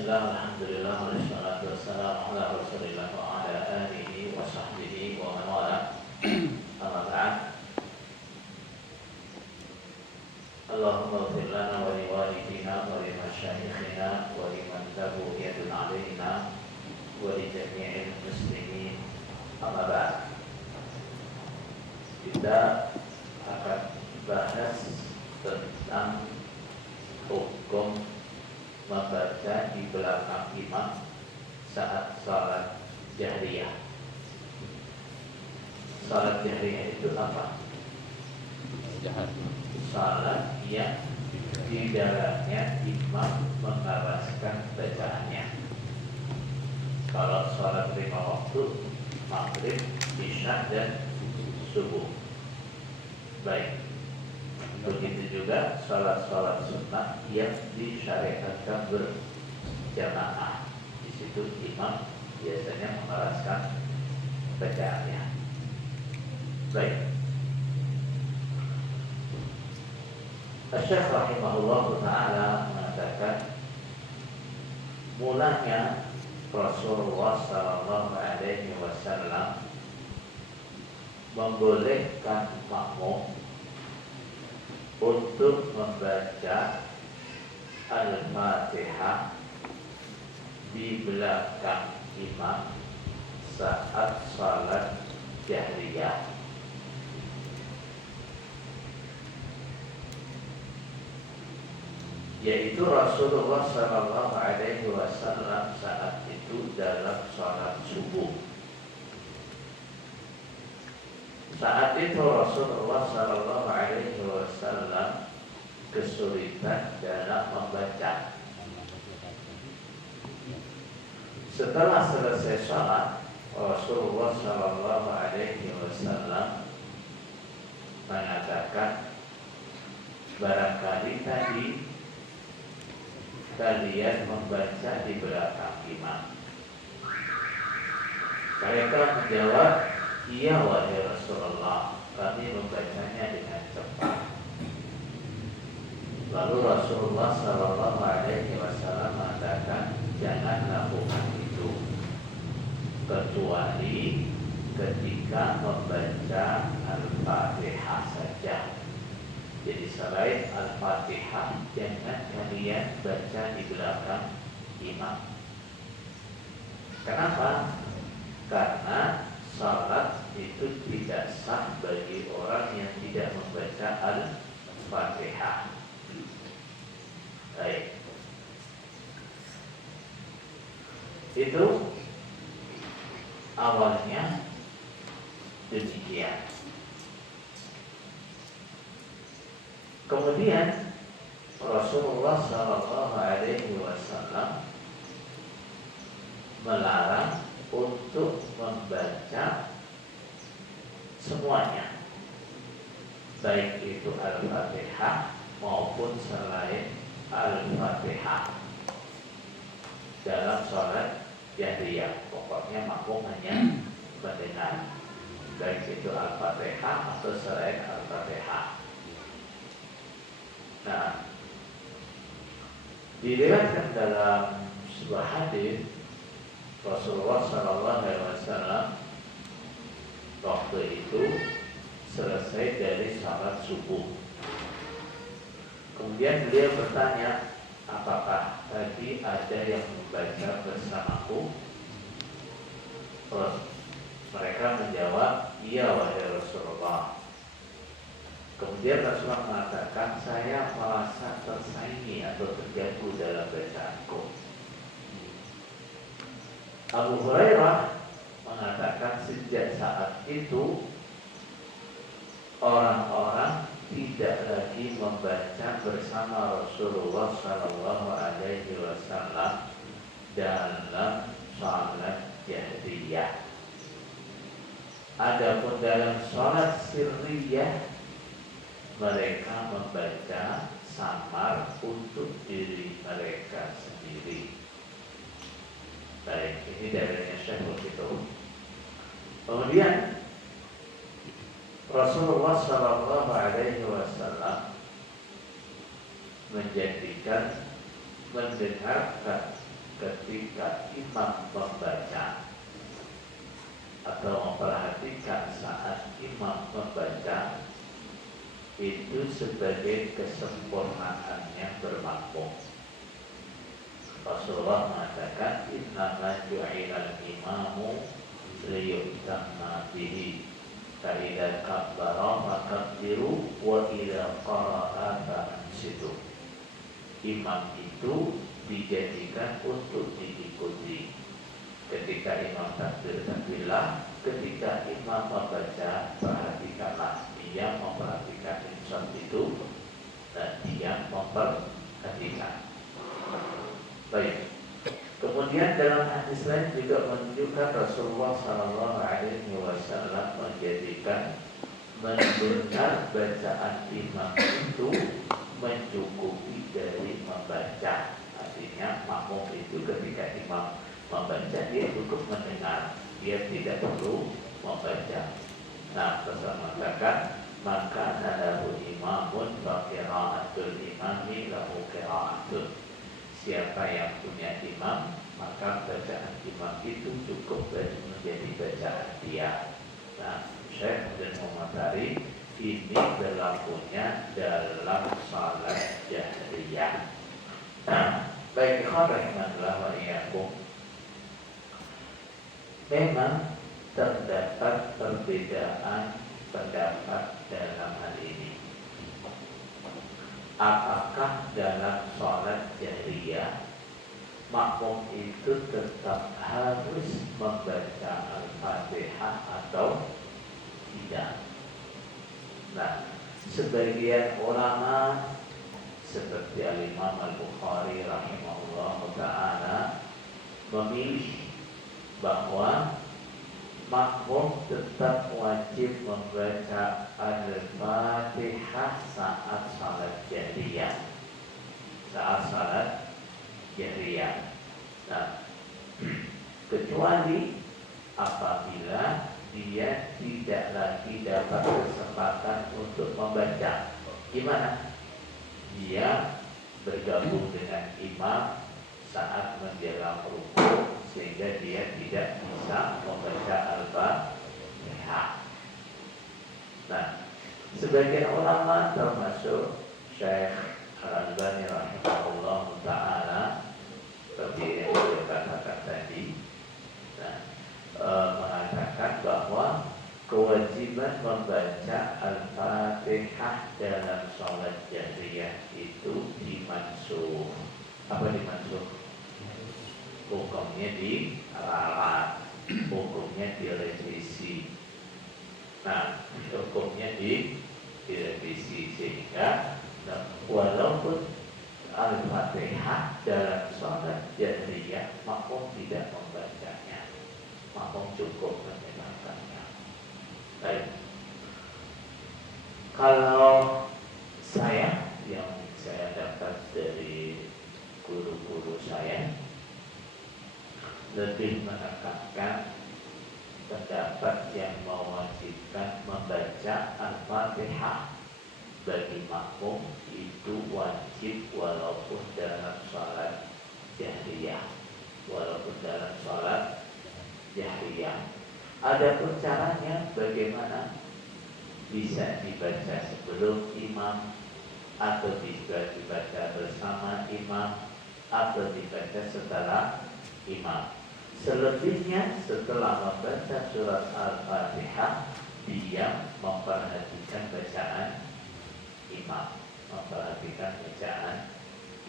Bismillah, alhamdulillah, wassalatu wassalamu ala rasulillah wa ala alihi wa sahbihi wa man wala. Amma ba'd. Allahumma ighfir lana wa li walidina wa li masyayikhina wa liman lahu yadun alaina wa li jami'il muslimin. Amma ba'd. Kita akan bahas tentang hukum membaca di belakang imam saat salat jahriyah. Salat jahriyah itu apa? Salat yang di dalamnya imam mengaraskan bacaannya. Kalau salat 5 waktu, maghrib, isya dan subuh. Baik. Begitu juga salat-salat sunnah yang disyariatkan berjamaah. Di situ imam biasanya mengeraskan bacaannya. Baik. Asy-Syaikh rahimahullah taala mengatakan mulanya Rasulullah sallallahu alaihi wasallam membolehkan makmum untuk membaca Al-Fatihah di belakang imam saat salat jahriyah. Yaitu Rasulullah sallallahu alaihi wasallam saat itu dalam salat subuh. Saat itu Rasulullah sallallahu alaihi wasallam kesulitan dalam membaca. Setelah selesai salat, Rasulullah sallallahu alaihi wasallam mengatakan, barangkali tadi kalian membaca di belakang imam. Mereka menjawab, iya wahai Rasulullah, kami membacanya dengan cepat. Lalu Rasulullah sallallahu alaihi wasallam mengatakan, jangan lakukan itu kecuali ketika membaca Al-Fatihah saja. Jadi selain Al-Fatihah jangan kalian baca di belakang imam. Kenapa? Karena salat itu tidak sah bagi orang yang tidak membaca Al-Fatihah. Baik. Itu awalnya demikian. Kemudian Rasulullah sallallahu alaihi wasallam melarang untuk membaca semuanya, baik itu Al-Fatihah maupun selain Al-Fatihah dalam sholat jahriyah. Pokoknya makmum hanya mendengar, baik itu Al-Fatihah atau selain Al-Fatihah. Nah, diriwayatkan dalam sebuah hadis Rasulullah sallallahu alaihi wasallam waktu itu selesai dari salat subuh. Kemudian beliau bertanya, apakah tadi ada yang membaca bersamaku? Terus mereka menjawab, iya wahai Rasulullah. Kemudian Rasulullah mengatakan, saya merasa tersaingi atau terganggu dalam bacaanku. Abu Hurairah mengatakan sejak saat itu orang-orang tidak lagi membaca bersama Rasulullah sallallahu alaihi wasallam dalam salat jahriyah. Adapun dalam salat sirriyah mereka membaca samar untuk diri mereka sendiri. Baik, ini dalilnya Syekhul itu. Kemudian Rasulullah sallallahu alaihi wasallam menjadikan mendengarkan ketika imam membaca atau memperhatikan saat imam membaca itu sebagai kesempurnaannya bermakmum. Rasulullah mengatakan innama ju'ilal imamu liyutamma bihi fa idza kabbara fakabbiru wa idza qara'a fa'ansitu. Imam itu dijadikan untuk diikuti. Ketika imam takbir, takbirlah. Ketika imam membaca, perhatikanlah. Dia memperhatikan insan itu dan dia memperhatikan. Baik. Kemudian dalam hadis lain juga menunjukkan Rasulullah SAW menjadikan mendengar bacaan imam itu mencukupi dari membaca. Artinya makmum itu ketika imam membaca dia cukup mendengar, dia tidak perlu membaca. Nah, Rasul mengatakan maka lahu imamun fa qira'atul imami lahu qira'atun. Siapa yang punya imam maka bacaan imam itu cukup menjadi bacaan dia. Nah, Syekh dan Muhammad ini berlakunya dalam salat jahriyah. Baik, ikhwan rahimanillah wa iyyakum. Memang terdapat perbedaan pendapat dalam hal ini. Apakah dalam sholat jahriyah makmum itu tetap harus membaca Al-Fatihah atau tidak? Nah, sebagian ulama seperti Al-Imam Al-Bukhari rahimahullah ta'ala memilih bahwa makmum tetap wajib membaca Al-Fatihah saat salat jahriyah. Nah, kecuali apabila dia tidak lagi dapat kesempatan untuk membaca. Gimana? Dia bergabung dengan imam saat menjelang rukuk sehingga dia tidak bisa membaca Al-Fatihah. Nah, sebagian ulama termasuk Syekh Al-Albani rahimahullah ta'ala seperti yang saya katakan tadi, mengatakan bahwa kewajiban membaca Al-Fatihah dalam sholat jahriyah itu dimansuh. Apa dimansuh? Hukumnya diralat, hukumnya direvisi. Nah, hukumnya direvisi sehingga walaupun Al-Fatihah dalam sholat jahriyah makmum tidak membacanya, makmum cukup mendengarkannya. Baik. Kalau saya yang saya dapat dari guru-guru saya lebih menekankan pendapat yang mewajibkan membaca Al-Fatihah bagi makmum itu wajib walaupun dalam sholat jahriyah. Adapun caranya bagaimana? Bisa dibaca sebelum imam, atau bisa dibaca bersama imam, atau dibaca setelah imam. Selebihnya setelah membaca surat Al-Fatihah dia memperhatikan bacaan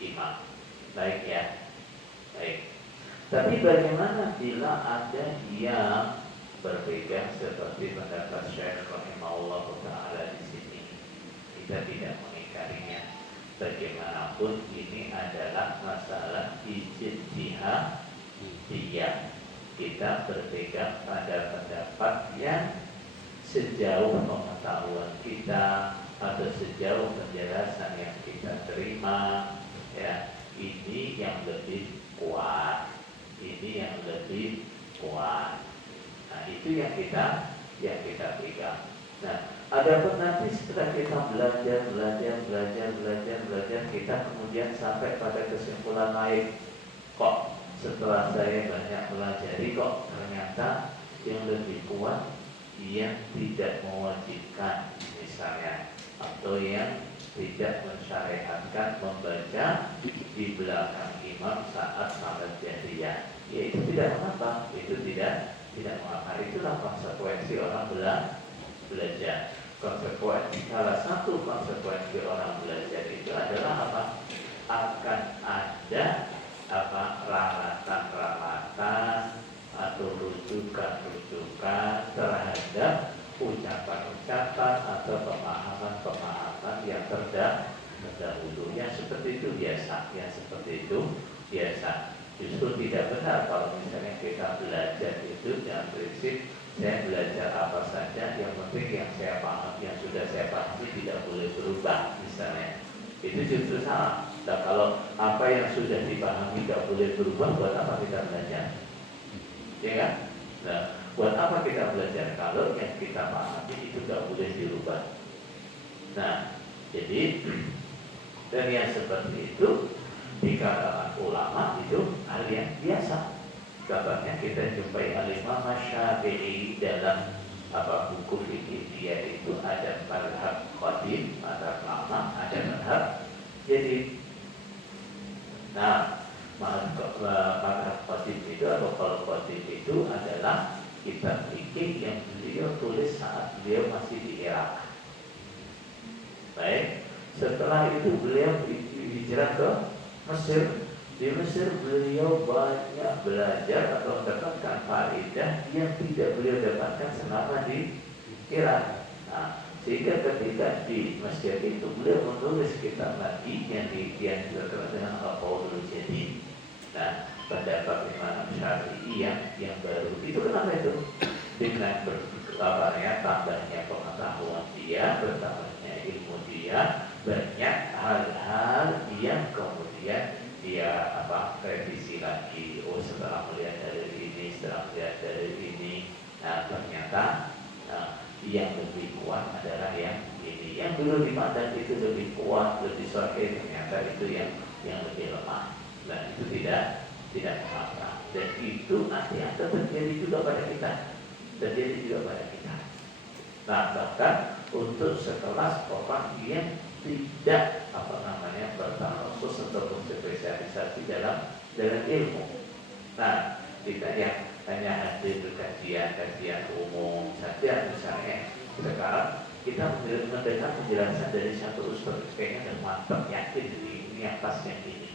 imam. Baik ya. Baik. Tapi bagaimana bila ada yang berbeda seperti pendapat Syekh rahimahullah ta'ala di sini? Kita tidak mengingkarinya. Bagaimanapun ini adalah masalah ijtihad. Kita berpegang pada pendapat yang sejauh pengetahuan kita atau sejauh penjelasan yang kita terima, ya, ini yang lebih kuat. Nah, itu yang kita pegang. Nah, adapun nanti setelah kita belajar, kita kemudian sampai pada kesimpulan lain. Kok setelah saya banyak pelajari kok ternyata yang lebih kuat yang tidak mewajibkan misalnya, atau yang tidak mensyariatkan membaca di belakang imam saat salat jahriyah, ya itu tidak mengapa, itu tidak mengapa. Itulah konsekuensi orang belajar. Konsekuensi, salah satu konsekuensi orang belajar itu adalah apa? Akan ada ralatan atau rujukan terhadap ucapan-ucapan atau pemahaman-pemahaman yang terdahulu. Yang seperti itu biasa, Justru tidak benar kalau misalnya kita belajar itu dengan prinsip saya belajar apa saja, yang penting yang saya paham, yang sudah saya pahami tidak boleh berubah misalnya. Itu justru salah. Nah, kalau apa yang sudah dipahami tidak boleh berubah, buat apa kita belajar? Ya kan? Nah, buat apa kita belajar kalau yang kita pahami itu tidak boleh dirubah? Nah, jadi dan yang seperti itu di kalangan ulama itu hal yang biasa. Contohnya kita jumpai Al-Imam Syafi'i dalam buku fikih dia itu ada mazhab qadim, mazhab lama, ada mazhab jadid. Nah, mazhab qadim itu atau qaul qadim itu adalah kitab fikih yang beliau tulis saat beliau masih di Irak. Baik, setelah itu beliau hijrah ke Mesir. Di Mesir beliau banyak belajar atau mendapatkan faedah yang tidak beliau dapatkan selama di Irak. Nah, sehingga ketika di Mesir itu beliau menulis kitab lagi yang terkenal dengan Al-Qaulul Jadid. Nah, pendapat Imam Syafi'i yang baru itu kenapa itu? Dengan tambahnya pengetahuan dia, bertambahnya ilmu dia, banyak hal-hal yang kemudian dia revisi lagi. Oh, setelah melihat dari ini, nah ternyata yang lebih kuat adalah yang ini. Yang dulu dipandang itu lebih kuat, lebih sahih, ternyata itu yang lebih lemah. Dan itu tidak mengapa. Dan itu nanti akan terjadi juga pada kita. Nah, bahkan untuk sekelas orang yang tidak bertakhusus atau spesialisasi dalam ilmu. Nah, kita yang hanya hadir kajian umum saja misalnya. Sekarang kita mendengar penjelasan dari satu ustaz kayaknya dan mantap, yakin ini yang pas yang ini,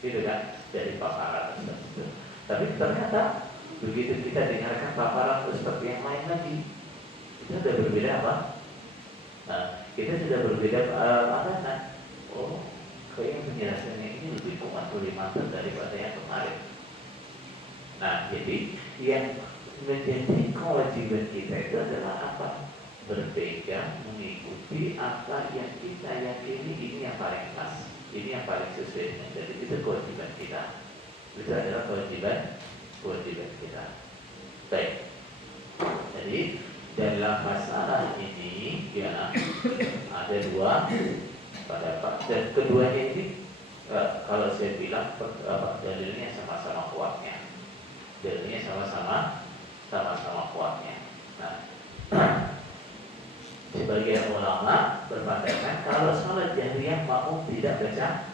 gitu kan, dari paparan ustaz itu. Tapi ternyata begitu kita dengarkan paparan ustaz yang lain lagi, itu sudah berbeda apa? Nah, kita sudah berbeda makna. Oh, kayaknya penjelasannya ini lebih kuat, lebih mantap daripada yang kemarin. Nah, jadi yang menjadi kewajiban kita itu adalah apa? Berpegang mengikuti apa yang kita yakini ini yang paling pas, ini yang paling sesuai dengan. Jadi itu kewajiban kita. Itu adalah kewajiban kita. Baik. Jadi dalam masalah ini ya ada dua pendapat, dan keduanya ini kalau saya bilang dalilnya sama-sama kuatnya. Nah, sebagian ulama berpandangan kalau salat jahriyah makmum tidak baca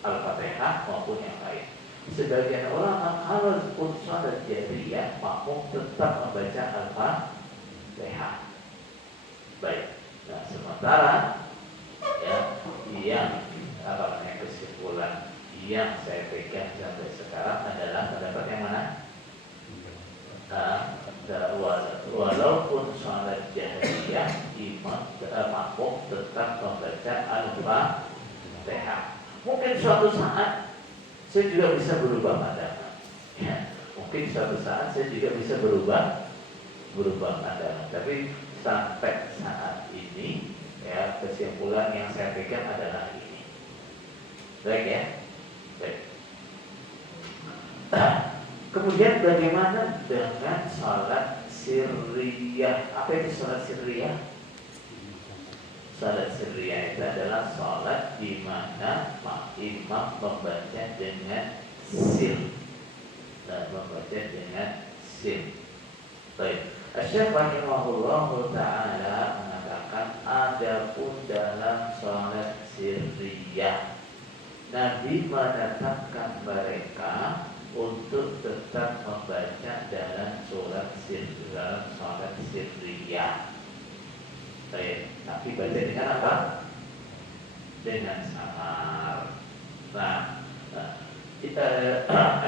Al-Fatihah maupun yang lain. Sebagian ulama kalau pun salat jahriyah makmum tetap membaca Al-Fatihah. Baik. Nah, sementara yang kesimpulan yang saya pegang sampai sekarang adalah pendapat yang mana? Walaupun salat jahriyah makmum tetap membaca Al-Fatihah. Mungkin suatu saat saya juga bisa berubah pandangan. Ya, mungkin suatu saat saya juga bisa berubah pandangan. Tapi sampai saat ini ya kesimpulan yang saya pegang adalah ini. Baik ya. Baik. Kemudian bagaimana dengan salat sirriyah? Apa itu salat sirriyah? Salat sirriyah itu adalah salat di mana imam membaca dengan sir. dan membaca dengan sin. Baik. Syekh rahimahullah taala mengatakan adapun dalam salat sirriyah Nabi menetapkan mereka untuk tetap membaca dalam salat sirriyah. Baik, tapi baca dengan apa? Dengan samar. Nah,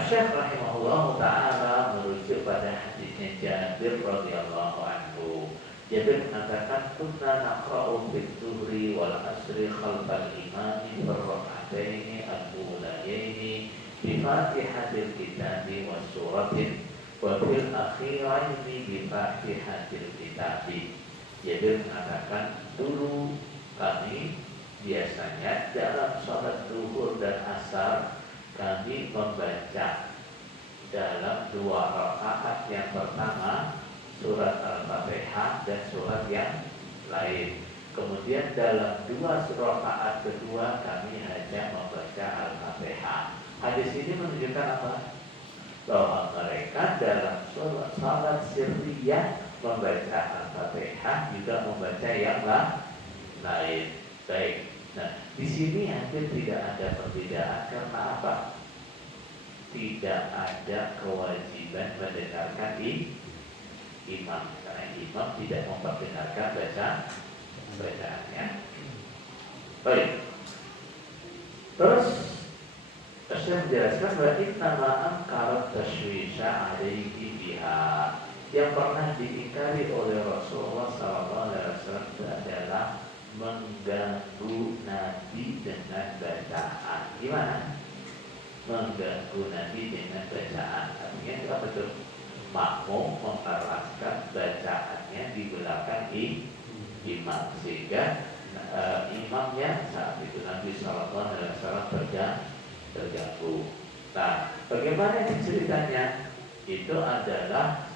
Syekh rahimahullah taala merujuk pada hadisnya Jabir radhiyallahu anhu. Jabir mengatakan kunna naqra'u fi dhuhri wal asri khalfal imami ar-rak'ataini al-ulayaini bi fatihatil kitabi was suratin wa fil akhiraini bi fatihatil kitabi. Jabir mengatakan dulu kami biasanya dalam sholat zuhur dan asar kami membaca dalam 2 rakaat yang pertama surat Al-Fatihah dan surat yang lain. Kemudian dalam 2 rakaat kedua kami hanya membaca Al-Fatihah. Hadis ini menunjukkan apa? Bahwa mereka dalam sholat sirriyah membaca Al-Fatihah juga membaca yang lain. Baik. Nah, di sini hampir tidak ada perbedaan karena apa? Tidak ada kewajiban mendengarkan imam karena imam tidak memperdengarkan bacaannya. Baik. Terus saya menjelaskan bahwa innama angkarat tashwisha alaihi biha. Yang pernah diingkari oleh Rasulullah SAW adalah mengganggu Nabi dengan bacaan. Gimana? Mengganggu Nabi dengan bacaan. Artinya itu apa tuh? Makmum mengeraskan bacaannya di belakang imam sehingga imamnya saat itu Nabi SAW terganggu. Nah, bagaimana ceritanya? Itu adalah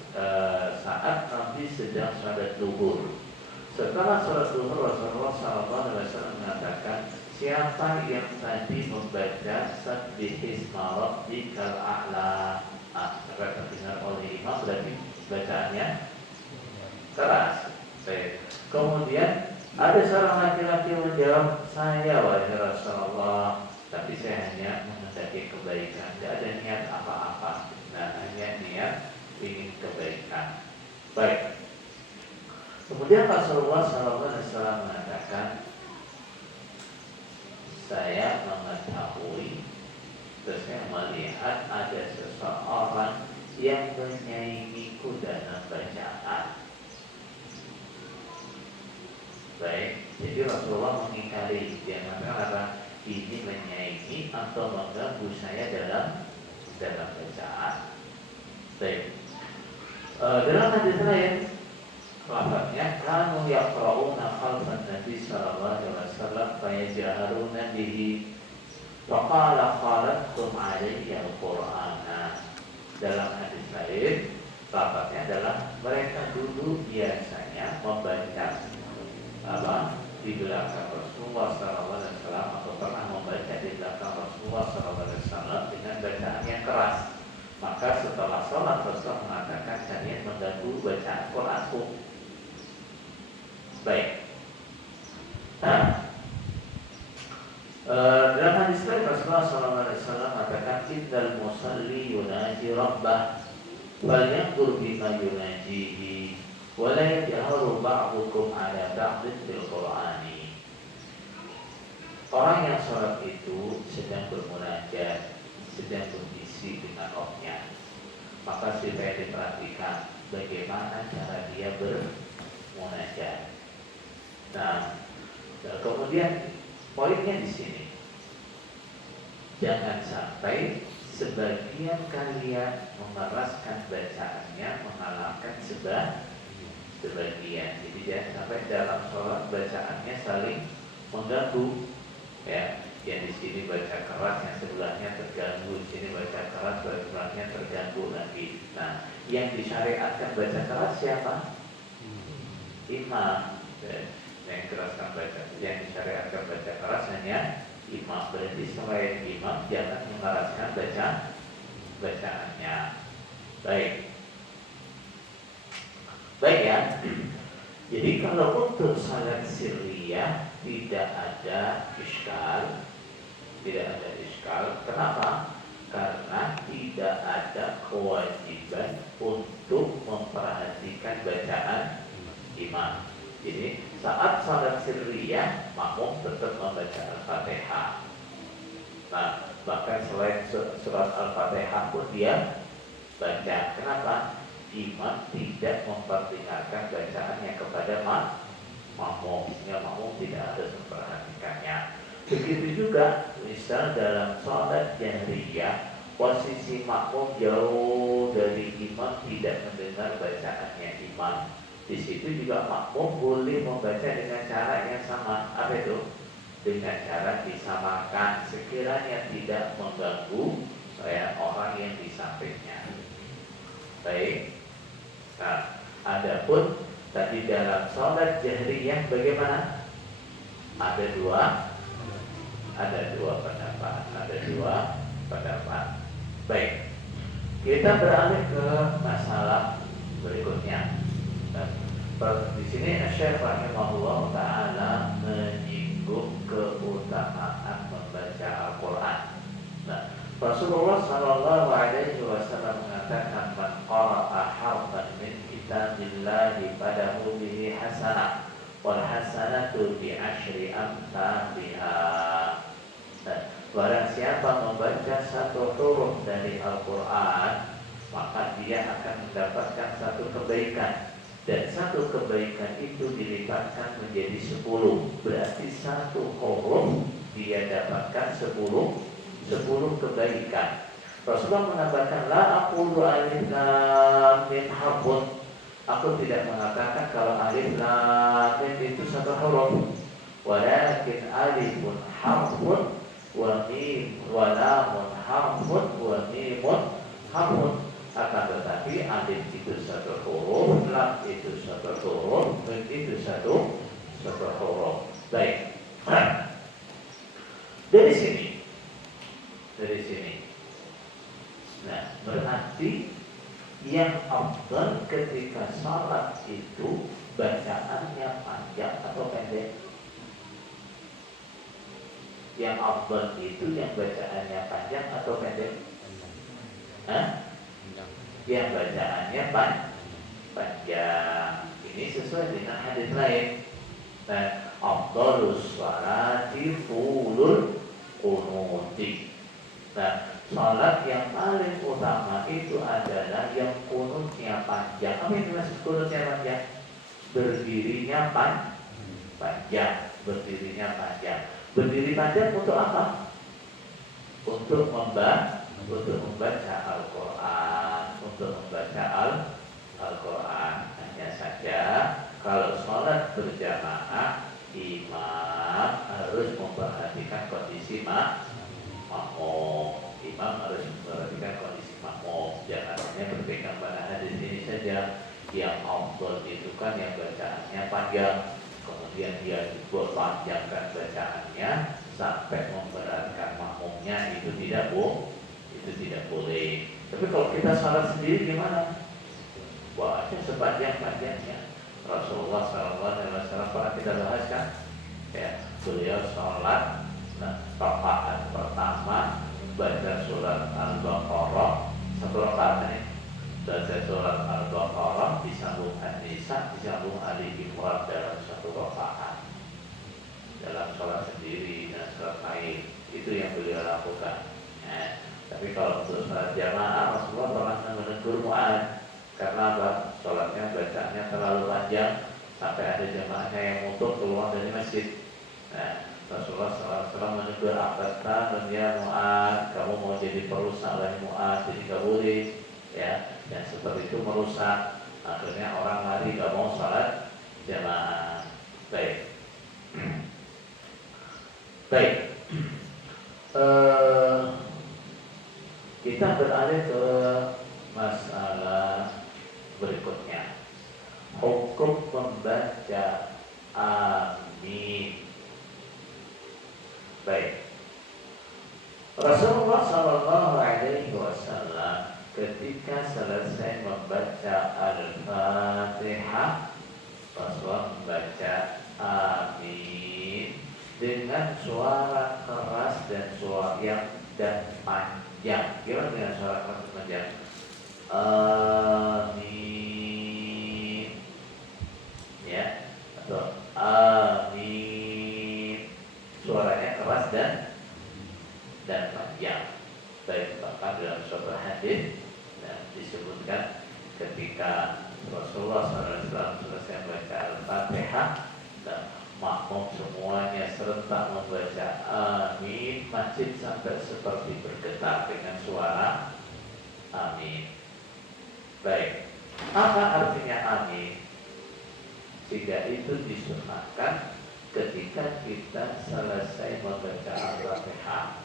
saat Nabi sedang sholat zuhur. Setelah sholat zuhur Rasulullah SAW mengatakan, siapa yang tadi membaca Sabbihisma rabbikal a'la, agar terdengar oleh imam, berarti bacaannya keras. Baik. Kemudian ada seorang laki-laki menjawab, saya wahai Rasulullah, tapi saya hanya menghendaki kebaikan, tidak ada niat apa-apa. Nah, hanya niat ingin kebaikan. Baik. Kemudian Rasulullah SAW mengatakan, saya mengetahui, terus saya melihat ada seseorang yang menyaingiku dalam bacaan. Baik, jadi Rasulullah mengingkari, dia mengatakan apa? Ini menyaingi atau mengganggu saya dalam bacaan. Baik. Dalam hadis lain, lafaznya kanu yaqra'una khalfan Nabi sallallahu alaihi wasallam fayajharuna bihi faqala qalattum alayya al-Qur'ana. Dalam hadis lain, lafaznya adalah mereka dulu biasanya membaca di belakang Rasulullah sallallahu alaihi wasallam atau pernah membaca di belakang Rasulullah sallallahu alaihi wasallam dengan bacaan yang keras. Maka setelah sholat Rasulullah mengatakan kalian mengganggu bacaan Qur'anku. Baik. Nah, dalam hadis lain Rasulullah SAW mengatakan innal musalli yunaji rabbah wal yanzur bima yunajihi wa la yajharu ba'dukum ala ba'din bil Qur'ani. Orang yang sholat itu sedang bermunajat, sedang bermisi dengan Rabbnya, maka supaya diperhatikan bagaimana cara dia bermunajat. Nah, kemudian poinnya di sini, jangan sampai sebagian kalian mengeraskan bacaannya mengalahkan sebagian. Jadi jangan sampai dalam sholat bacaannya saling mengganggu, ya. Yang di sini baca keras, yang sebelahnya terganggu, di sini baca keras, sebelahnya terganggu lagi. Nah, yang disyariatkan baca keras siapa? Imam. Yang keraskan baca, yang disyariatkan baca keras hanya imam. Berarti selain imam jangan mengeraskan bacaannya. Baik. Baik ya. Jadi kalau untuk salat sirriyah tidak ada iskal. Tidak ada iskal. Kenapa? Karena tidak ada kewajiban untuk memperhatikan bacaan imam. Jadi saat salat sirriyah makmum tetap membaca Al-Fatihah. Nah, bahkan selain surat Al-Fatihah pun dia baca. Kenapa? Imam tidak memperdengarkan bacaannya kepada makmum, sehingga makmum tidak harus memperhatikannya. Begitu juga, misal dalam sholat jahriyah, posisi makmum jauh dari imam, tidak mendengar bacaannya imam. Di situ juga makmum boleh membaca dengan cara yang sama. Apa itu? Dengan cara disamakan, sekiranya tidak mengganggu orang yang di sampingnya. Baik. Nah, adapun tadi dalam sholat jahriyah bagaimana? Ada dua pendapat. Baik, kita beralih ke masalah berikutnya. Dan di sini Syekh rahimahullah taala menyinggung keutamaan membaca Al-Quran. Nah, Rasulullah sallallahu alaihi wasallam mengatakan, man qara'a harfan min kitabillahi falahu bihi hasanah wal hasanatu bi asyri amsalha. Barang siapa membaca satu huruf dari Al-Quran, maka dia akan mendapatkan satu kebaikan, dan satu kebaikan itu dilipatkan menjadi 10. Berarti satu huruf dia dapatkan 10 kebaikan. Rasulullah menambahkan, la aqulu alif lam mim harfun. Aku tidak mengatakan kalau alif lam mim itu satu huruf, walakin alifun harfun wa mim wa lamun harfun wa mimun harfun. Akan tetapi alif itu satu huruf, lam itu satu huruf, mim itu satu huruf. Baik. Dari sini. Nah, berarti yang afdal ketika salat itu bacaannya panjang atau pendek? Yang afdal itu yang bacaannya panjang atau pendek? Yang bacaannya panjang. Ini sesuai dengan hadis lain. Dan afdalus sholati tulul qunuti. Nah, salat yang paling utama itu adalah yang kunutnya panjang. Apa yang dimaksud kunutnya panjang? Berdirinya panjang. Berdiri panjang untuk apa? Untuk membaca Al-Quran. Al-Quran. Hanya saja kalau sholat berjamaah, imam harus memperhatikan kondisi makmum. Jangan hanya berpegang pada hadis ini saja. Yang afdal itu kan yang bacaannya panjang, kemudian dia panjangkan bacaannya sampai memberatkan makmumnya, itu tidak boleh. Tapi kalau kita salat sendiri gimana? Baca sepanjang-panjangnya. Rasulullah SAW pernah kita bahas kan? Ya, beliau salat rakaat pertama baca surat Al-Baqarah satu rakaat nih. Baca surat Al-Baqarah disambung An-Nisa, disambung Ali Imran dalam satu rakaat. Dalam sholat sendiri dan sholat lain, itu yang beliau lakukan. Tapi kalau untuk sholat jamaah, Rasulullah pernah menegur Mu'adz karena apa? Sholatnya bacaannya terlalu panjang sampai ada jamaahnya yang mundur keluar dari masjid. Rasulullah SAW menegur, apakah dan ya Mu'adz, kamu mau jadi perusak lagi Mu'adz, jadi gak boleh ya, yang seperti itu merusak. Akhirnya orang lari gak mau sholat jamaah. Baik. Kita beralih ke masalah berikutnya. Hukum membaca amin. Baik. Rasulullah sallallahu alaihi wasallam ketika selesai membaca Al-Fatihah, Rasulullah membaca amin dengan suara keras dan suara yang panjang. Gimana dengan suara keras dan panjang? Amin, ya, atau amin. Suaranya keras dan panjang. Baik, bahkan dalam suatu hadis disebutkan ketika Rasulullah SAW selesai membaca Al-Fatihah dan makmum semuanya serentak membaca amin, masjid sampai seperti bergetar dengan suara amin. Baik, apa artinya amin? Sehingga itu disunahkan ketika kita selesai membaca Al-Fatihah.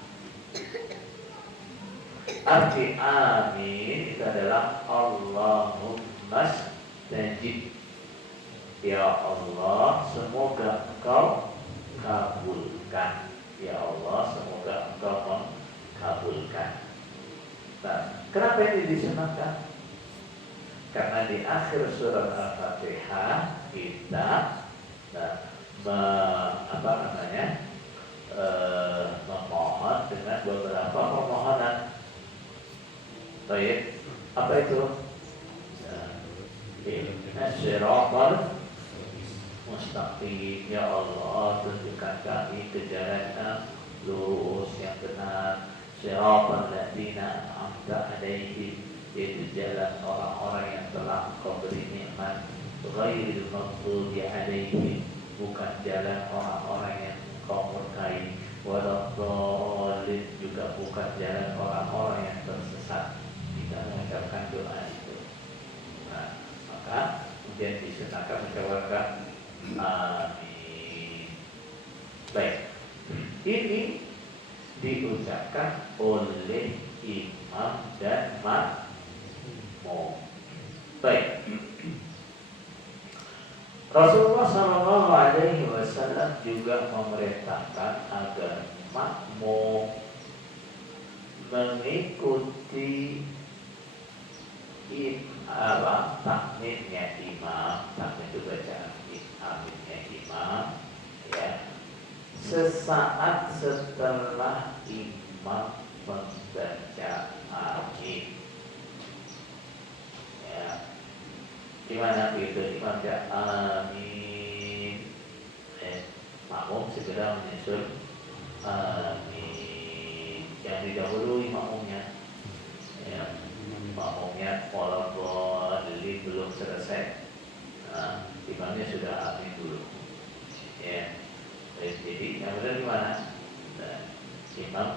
Arti amin itu adalah Allahumma stajib. Ya Allah, semoga Engkau kabulkan. Ya Allah, semoga Engkau mengkabulkan. Nah, kenapa ini disunahkan? Karena di akhir surat Al-Fatihah kita memohon dengan beberapa permohonan. Baik, apa itu? Siratal mustaqim. Ya Allah, tunjukkan kami ke jalan yang lurus yang benar. Siratal ladzina an'amta 'alaihim, yaitu jalan orang-orang yang telah Engkau beri nikmat. Ghairil maghdubi 'alaihim, bukan jalan orang-orang yang Engkau murkai. Waladhdallin, juga bukan jalan orang-orang yang tersesat. Kita mengucapkan doa itu. Nah, maka kemudian disunahkan mengucapkan amin. Baik, ini diucapkan oleh imam dan makmum. Baik, Rasulullah SAW juga memerintahkan agar makmum mengikuti takmirnya imam. Takmir itu bacaan aminnya imam, ya, sesaat setelah imam membaca amin. Ya, gimana itu imam baca amin, makmum segera menyusul amin. Yang didahului makmumnya, ya, makmumnya waladhdallin belum selesai, imamnya sudah amin dulu, ya. Jadi yang benar gimana? Nah, imam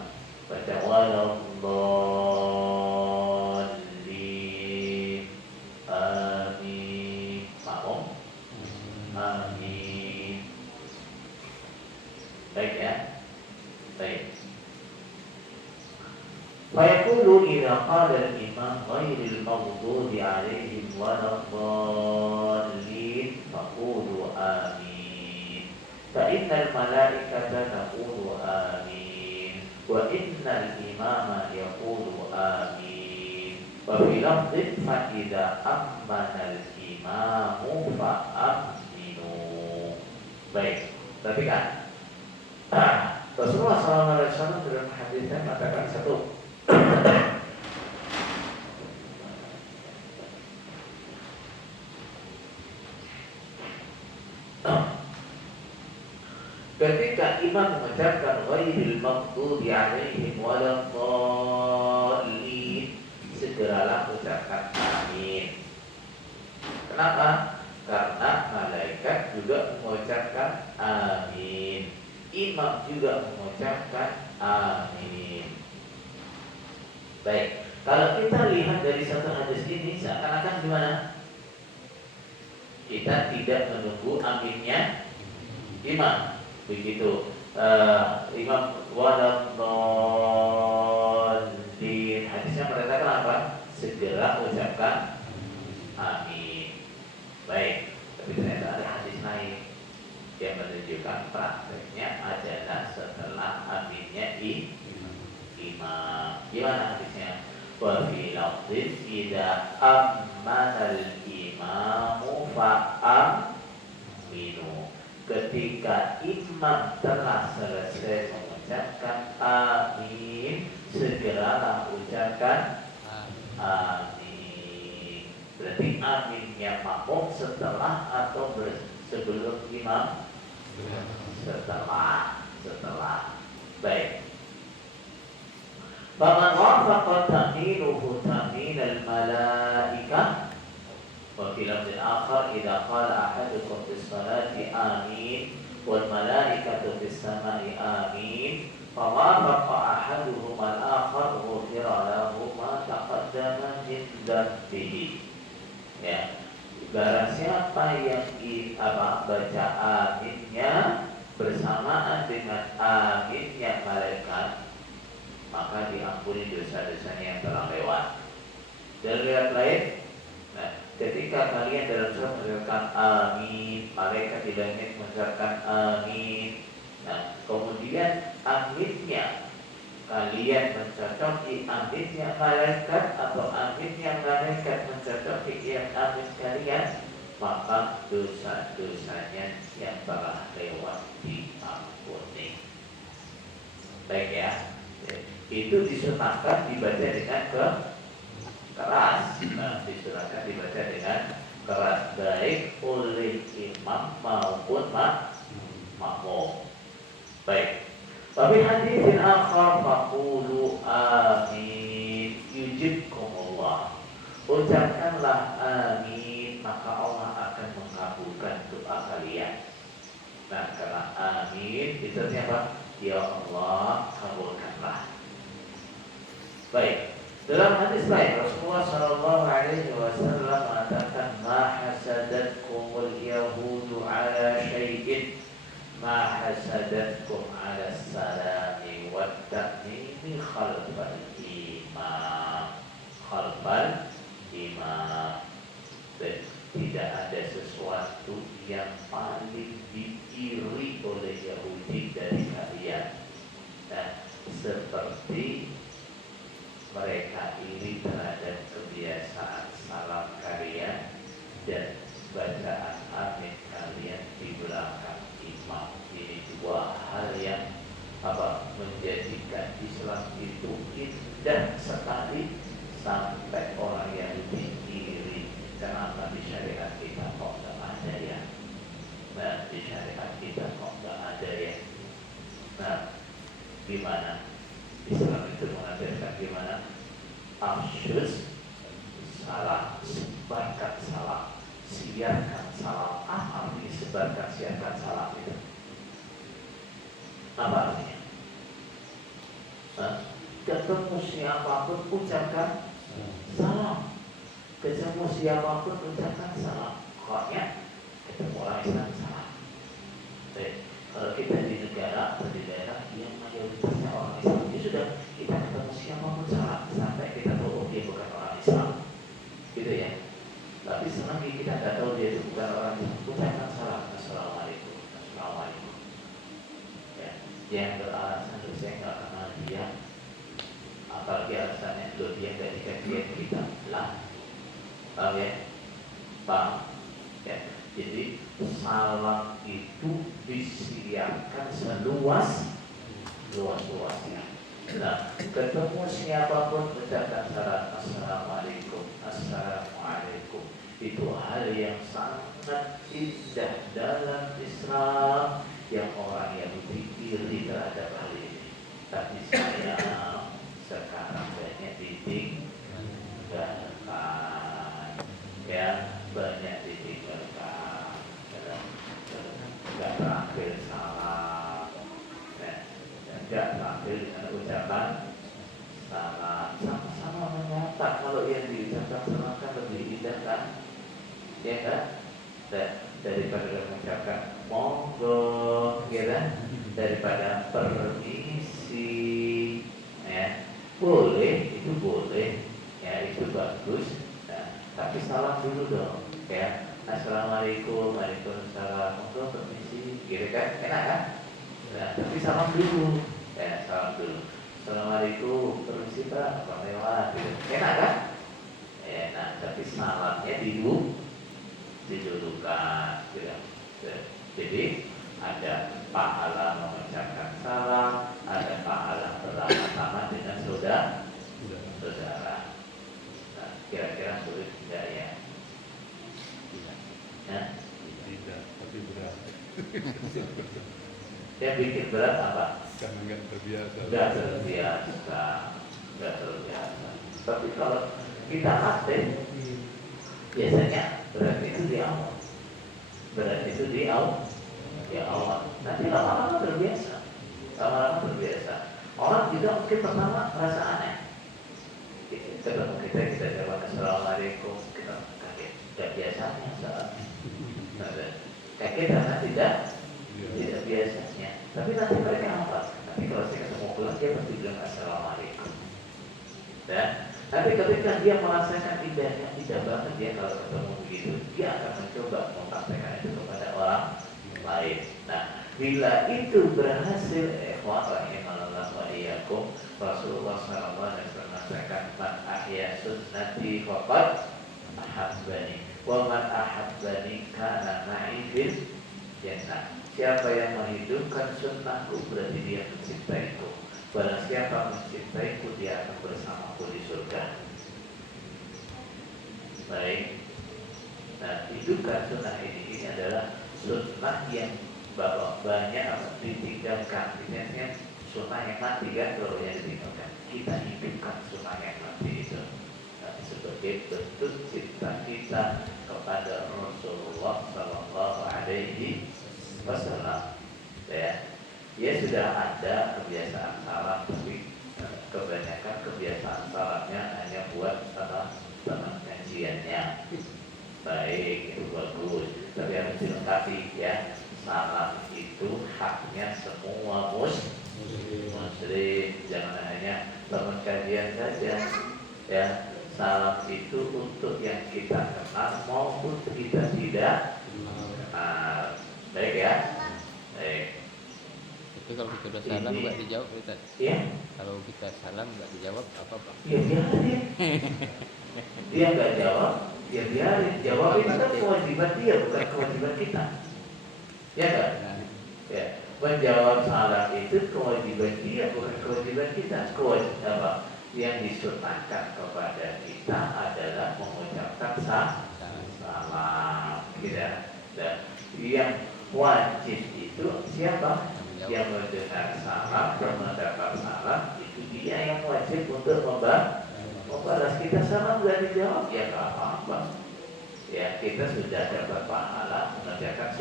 baca waladhdallin amin, makmum amin. Baik ya, baik. Fayaqulu idza qala al-imam ghairil maghdubi 'alaihim waladdallin faqulu amin. Fa innal malaikata taqulu amin wa innal imama yaqulu amin. Wa fi lafdhin fa idza ammana al-imamu fa aminu. Baik, perhatikan. Rasulullah SAW dalam hadisnya mengatakan satu, ketika imam mengucapkan ghairil maghdubi 'alaihim waladdallin, segeralah ucapkan amin. Kenapa? Karena malaikat juga mengucapkan amin, imam juga mengucapkan amin. Baik, kalau kita lihat dari satu hadis ini seakan-akan gimana? Kita tidak menunggu aminnya imam. Begitu imam waladdallin, hadisnya mengatakan apa? Segera ucapkan amin. Baik, tapi ternyata ada hadis lain yang menunjukkan prakteknya adalah setelah aminnya imam. Gimana hadisnya? Wa fi bilafdin idza ammanal imamu fa'aminu. Ketika imam telah selesai mengucapkan amin, segeralah ucapkan amin. Berarti aminnya makmum setelah atau sebelum imam? Setelah. Baik. Faman wafaqa ta'minuhu ta'minal malaikah wa fi lafzin akhar idza qala ahadukum fis salati amin wal malaikatu fis samai amin fa wafaqa ahaduhum al akhar ghufira lahu ma taqaddama min dhanbihi. Ya. Barang siapa yang baca aminnya bersamaan dengan aminnya malaikat, maka diampuni dosa-dosanya yang telah lewat. Dan riwayat lain, ketika kalian dalam sholat mengucapkan amin, malaikat di langit mengucapkan amin. Kemudian aminnya kalian mencocoki aminnya malaikat atau aminnya malaikat mencocoki yang amin kalian, maka dosa-dosanya yang telah lewat diampuni. Baik ya. Itu disunahkan dibaca dengan keras. Disunahkan dibaca dengan keras, baik oleh imam maupun makmum. Baik. Tapi hadisin akhar faqulu amin yujibkumullah. Ucapkanlah amin, maka Allah akan mengabulkan doa kalian. Nah, karena amin itu apa? Ya Allah, kabulkanlah. Baik. Dalam hadis lain Rasulullah sallallahu alaihi wasallam mengatakan, "Ma hasadatkumul yahudu ala syai'in ma hasadatkum ala salami wa ta'mini khalfal imam." Tidak ada sesuatu yang paling diiri oleh Yahudi dari kalian. Nah, seperti mereka iri terhadap kebiasaan salam kalian dan bacaan amin kalian di belakang imam. Ini dua hal yang menjadikan Islam itu indah sekali sampai orang yang iri. Kenapa di syariat kita kok nggak ada ya? Nah, di syariat kita kok nggak ada ya? Nah, gimana? Islam itu mengajarkan gimana? Afsyus salam, sebarkan salam, siarkan salam. Apa artinya sebarkan, siarkan salam itu? Apa artinya? Ketemu siapapun ucapkan salam. Ketemu siapapun ucapkan salam. Pokoknya ketemu orang Islam salam. Baik. Kalau kita di negara atau di daerah yang mayoritasnya orang Islam, ya sudah, kita ketemu siapapun salam sampai kita tahu dia bukan orang Islam, gitu ya. Tapi selagi kita tidak tahu dia itu bukan orang Islam, ucapkan salam, assalamualaikum, assalamualaikum. Ya, yang beralasan saya nggak kenal dia, apalagi alasannya dia nggak dikajian kita lah, paham ya? Paham? Ya. Jadi salam itu disiarkan seluas-luasnya. Nah, ketemu siapapun ucapkan salam, assalamualaikum, assalamualaikum. Itu hal yang sangat indah dalam Islam yang orang Yahudi iri terhadap hal ini. Tapi saya sekarang banyak ditinggalkan, ya, banyak ditinggalkan. Tidak terakhir salam, tidak terakhir dengan ucapan salam. Sama-sama menyapa. Kalau yang diucapkan salam kan lebih indah kan, ya kan? Daripada mengucapkan monggo, ya kan? Daripada permisi, ya, boleh, itu boleh, ya, itu bagus. Nah, tapi salam dulu dong, ya. Assalamualaikum, waalaikumsalam, monggo permisi, gitu kan, enak kan? Nah, tapi salam dulu, ya, salam dulu. Assalamualaikum, permisi Pak, apa lewat, gitu. Enak kan? didulukan gitu. Jadi ada pahala mengucapkan salam, ada pahala bersama-sama dengan saudara. Nah, kira-kira sulit tidak ya? Tidak, tapi berat. Yang bikin berat apa? Karena nggak terbiasa. Nggak terbiasa. Tapi kalau kita aktif, biasanya berat itu di awal. Ya awal. Nanti lama-lama terbiasa. Orang juga mungkin pertama merasa aneh. Ketemu kita jawab assalamualaikum, kita kaget. Tidak biasanya saat kaget karena tidak biasanya. Tapi nanti mereka apa? Nanti kalau saya ketemu pulang dia pasti bilang assalamualaikum. Dan nanti ketika dia merasakan indahnya, indah banget dia kalau ketemu begitu, dia akan mencoba mempraktekkan itu kepada orang lain. Nah, bila itu berhasil, rahimallahu wa iyyakum, Rasulullah SAW mengatakan, man ahya sunnati faqad ahabbani, wa man ahabbani kana ma'i fil jannah. Siapa yang menghidupkan sunnahku berarti dia mencintaiku. Barang siapa mencintaiku dia akan bersamaku di surga. Baik. Nah, hidupkan sunnah ini adalah sunnah yang banyak ditinggalkan. Ini sunnah yang mati kan, kalau yang ditinggalkan. Kita hidupkan sunnah yang mati itu. Nah, sebagai bentuk cinta kita kepada Rasulullah Sallallahu Alaihi Wasallam. Ya, dia sudah ada kebiasaan salam, tapi kebanyakan kebiasaan salamnya hanya buat teman kajiannya. Baik, itu bagus. Tapi harus dilengkapi ya. Salam itu haknya semua muslim. Jangan hanya teman kajian saja. Ya, salam itu untuk yang kita kenal maupun kita tidak kenal. Baik ya. Baik. Itu kalau kita udah salam nggak dijawab, Ustaz. Iya. Kalau kita salam nggak dijawab apa Pak? Ya biarin. Dia nggak jawab, ya biarin. Jawab itu kan kewajiban dia, bukan kewajiban kita. Ya kan? Ya. Menjawab salam itu kewajiban dia, bukan kewajiban kita. Kewajiban apa? Yang disunahkan kepada kita adalah mengucapkan salam. Tidak. Dan yang wajib itu siapa? Yang mendengar salam dan mendapat salam, itu dia yang wajib untuk membalas. Kita salam dan dijawab, ya nggak apa-apa. Ya, kita sudah dapat pahala mengerjakan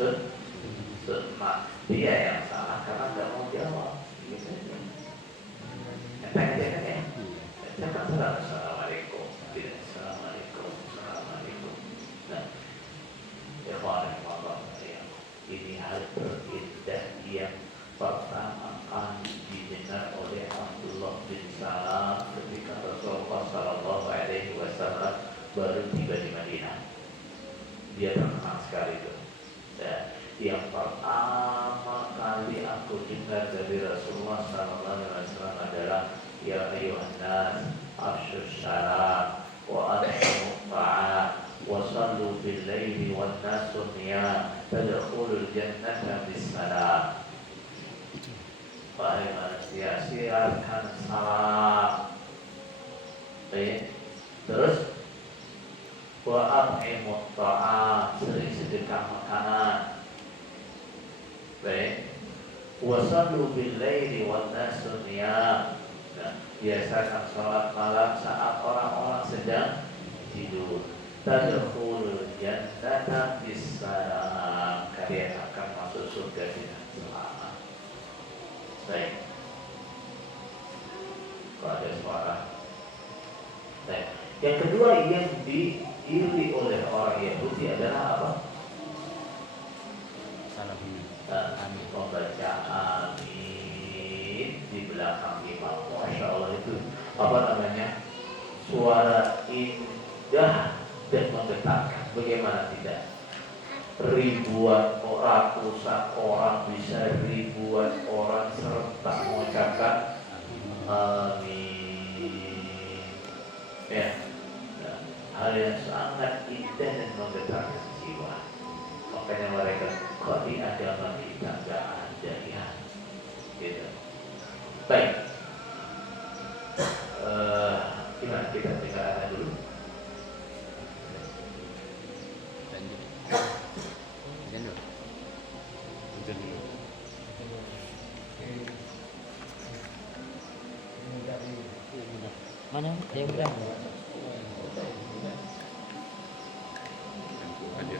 sunnah. Dia yang salah karena nggak mau jawab. Gitu aja. Entah aja kan ya. Jangan salam assalamualaikum. Tidak assalamualaikum. Nah, ini hal terindah yang pertama kali didengar oleh Abdullah bin Salam ketika Rasulullah Sallallahu Alaihi Wasallam baru tiba di Madinah. Dia terkenal sekali itu. Dan yang pertama kali aku dengar dari Rasulullah Sallallahu Alaihi Wasallam adalah ya ayuhan nas afshus salam wa at'imu ta'am wa sallu bil laili wan nasu niyam tadkhulul jannata bis salam. Wahai manusia, siarkan salam. Terus wa at'imu ta'am, sering sedekah makanan. Baik. Wa sallu bil laili wan nasu niyam. Biasakan sholat malam saat orang-orang sedang tidur. Tadkhulul jannata bisalam, kalian akan masuk surga dengan selamat. Baik. Kalau ada suara. Baik. Yang kedua yang diiri oleh orang Yahudi adalah apa? Salam. Membaca amin di belakang imam. Masya Allah, itu apa namanya, suara indah dan menggetarkan. Bagaimana tidak? Ribuan orang, ratusan orang, bisa ribuan orang serta mengucapkan amin. Ya, nah, hal yang sangat indah dan menggetarkan jiwa. Makanya mereka kok di agama kita nggak ada ya, gitu. Baik, gimana kita tinggalkan dulu? Lanjut. Lanjut. Hujan dulu. Mana yang berapa? Hadir.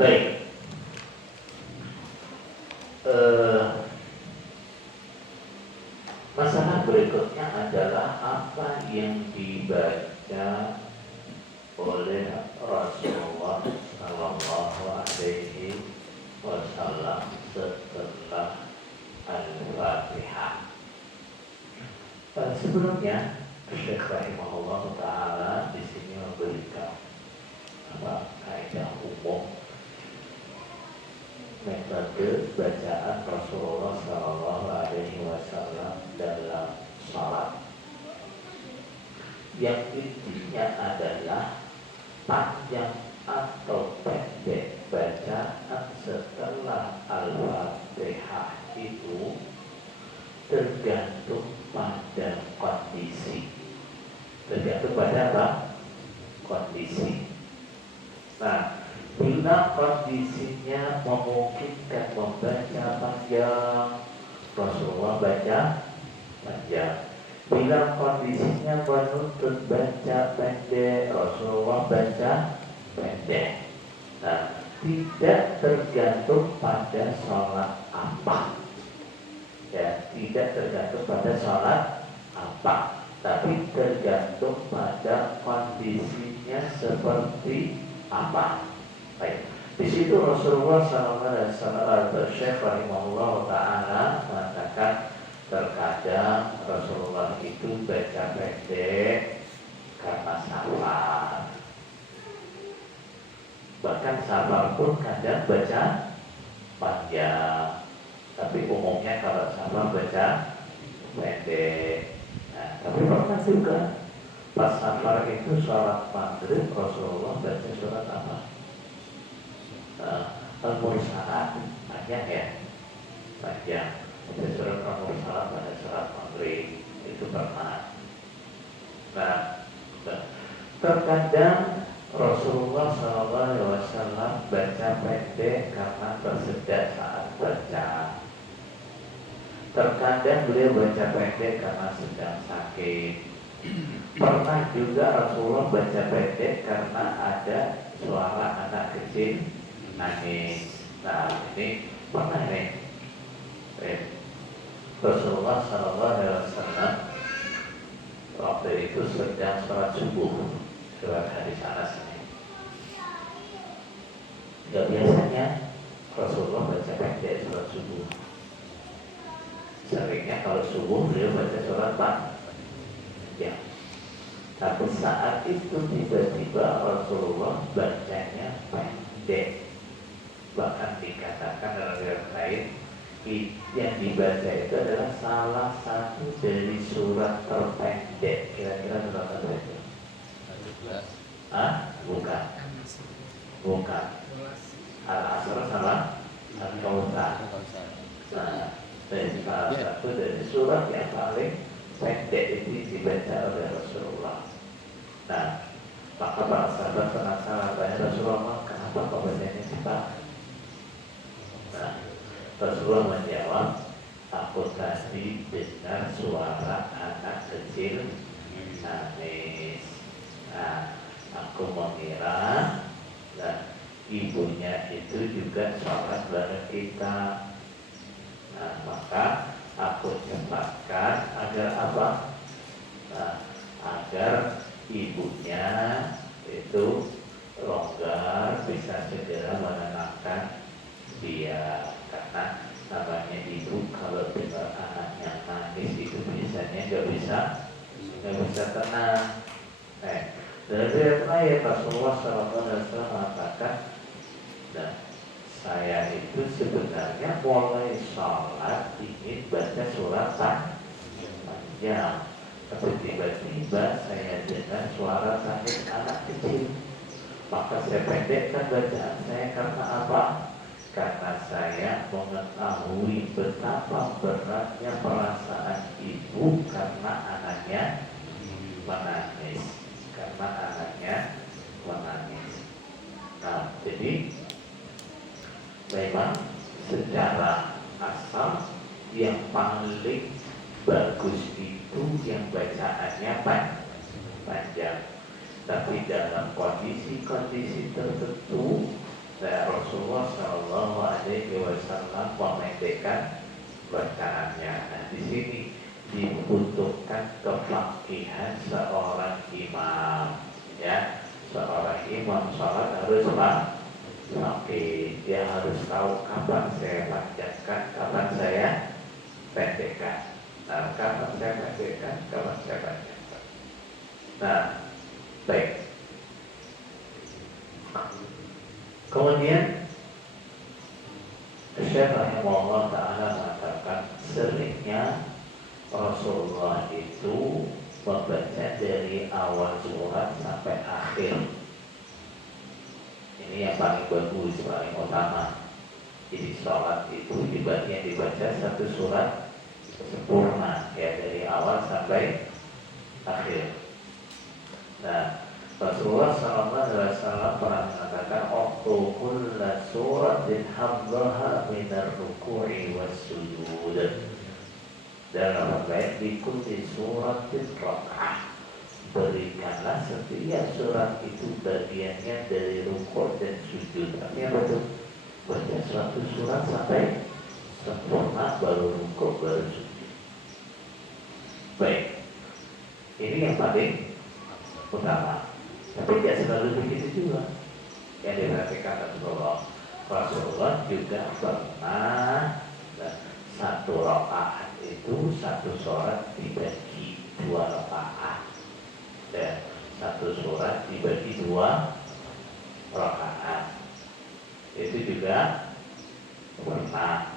Baik. Masalah berikutnya adalah apa yang dibaca oleh Rasulullah Sallallahu Alaihi Wasallam sebelumnya Syekh rahimahullah taala di sini memberikan kaidah umum metode bacaan Rasulullah Shallallahu Alaihi Wasallam dalam salat, yang intinya adalah panjang atau pendek bacaan setelah Al-Fatihah itu tergantung pada kondisi. Tergantung pada apa? Kondisi. Nah, bila kondisinya memungkinkan membaca panjang, Rasulullah baca panjang. Bila kondisinya menuntut baca pendek, Rasulullah baca pendek. Nah, tidak tergantung pada sholat apa. Ya, tidak tergantung pada sholat apa, tapi tergantung pada kondisinya seperti apa. Baik, di situ Rasulullah SAW Syekh rahimahullah taala mengatakan terkadang Rasulullah itu baca pendek karena safar. Bahkan safar pun kadang baca panjang, tapi umumnya kalau safar baca pendek. Nah, tapi pernah juga pas safar itu sholat maghrib Rasulullah baca surat apa? Al-Mursalat, panjang ya, panjang. Baca surat Al-Mursalat pada surat maghrib itu pernah. Nah, terkadang Rasulullah SAW baca pendek karena tersedak saat baca. Terkadang beliau baca pendek karena sedang sakit. Pernah juga Rasulullah baca pendek karena ada suara anak kecil nangis. Nah, ini pernah nih. Rasulullah SAW waktu itu sedang sholat subuh. Surat hadis Anas ini. Gak biasanya Rasulullah baca pendek surat subuh. Seringnya kalau subuh beliau baca surat panjang. Tapi saat itu tiba-tiba Rasulullah bacanya pendek. Bahkan dikatakan dalam riwayat lain, yang dibaca itu adalah salah satu dari surat terpendek. Kira-kira surat apa itu? Bukan. Bukan. Al-Asr salah. Al-Kautsar. Nah, dari salah satu dari surat yang paling pendek itu dibaca oleh Rasulullah. Nah, maka para sahabat penasaran, tanya Rasulullah, kenapa kau bacanya cepat? Nah, Rasulullah menjawab, aku tadi dengar suara anak kecil nangis. Nah, aku mengira dan ibunya itu juga sholat bareng kita. Nah, maka aku cepatkan agar apa? Nah, agar ibunya itu longgar, bisa segera menenangkan dia. Karena namanya ibu kalau dengar anaknya nangis itu biasanya nggak bisa tenang. Dari riwayat lain Rasulullah SAW mengatakan, nah, saya itu sebenarnya mulai sholat ingin baca surat panjang, tapi tiba-tiba saya dengar suara tangis anak kecil, maka saya pendekkan bacaan saya. Karena apa? Karena saya mengetahui betapa beratnya perasaan ibu karena anaknya menangis. Nah, jadi memang secara asal yang paling bagus itu yang bacaannya panjang. Tapi dalam kondisi-kondisi tertentu, Rasulullah Shallallahu Alaihi Wasallam memendekkan bacaannya. Nah, di sini dibutuhkan kefakihan seorang imam. Ya, seorang imam sholat harus fakih. Dia harus tahu kapan saya panjangkan, kapan saya pendekkan. Nah, kapan saya bacakan, kapan saya bacakan. Nah, baik. Kemudian Syekh rahimahullah ta'ala mengatakan seringnya Rasulullah itu membaca dari awal surat sampai akhir. Ini yang paling bagus, paling utama. Jadi sholat itu yang dibaca satu surat sempurna, ya, dari awal sampai akhir. Nah, Rasulullah SAW pernah mengatakan, "Uqtuhul la suratin hamdaha minar ruku'i was sujud." Dalam baik diikuti suratin raka'ah. Berikanlah setiap surat itu bagiannya dari rukuk dan sujud. Artinya apa tuh? Baca suatu surat sampai sempurna, baru rukuk, baru sujud. Baik, ini yang paling utama. Tapi tidak selalu begitu juga. Yang diperhatikan Rasulullah juga pernah satu rakaat itu satu surat dibagi dua rakaat, dan satu surat dibagi dua rakaat. Itu juga pernah.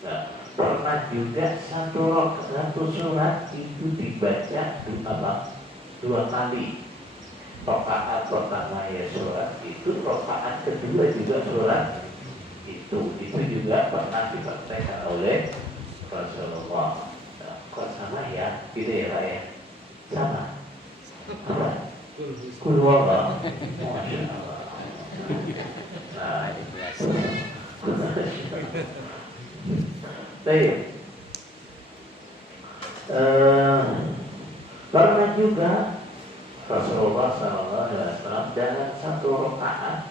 Nah, pernah juga satu surat itu dibaca dua kali. Rakaat pertama ya surat itu, rakaat kedua juga surat itu juga pernah dipraktekkan oleh Rasulullah. Nah, kok sama ya? Gitu ya Pak ya? Sama. Apa? Kulwallah. Masya Allah. Nah, baik. Pernah juga Rasulullah SAW dalam satu rakaat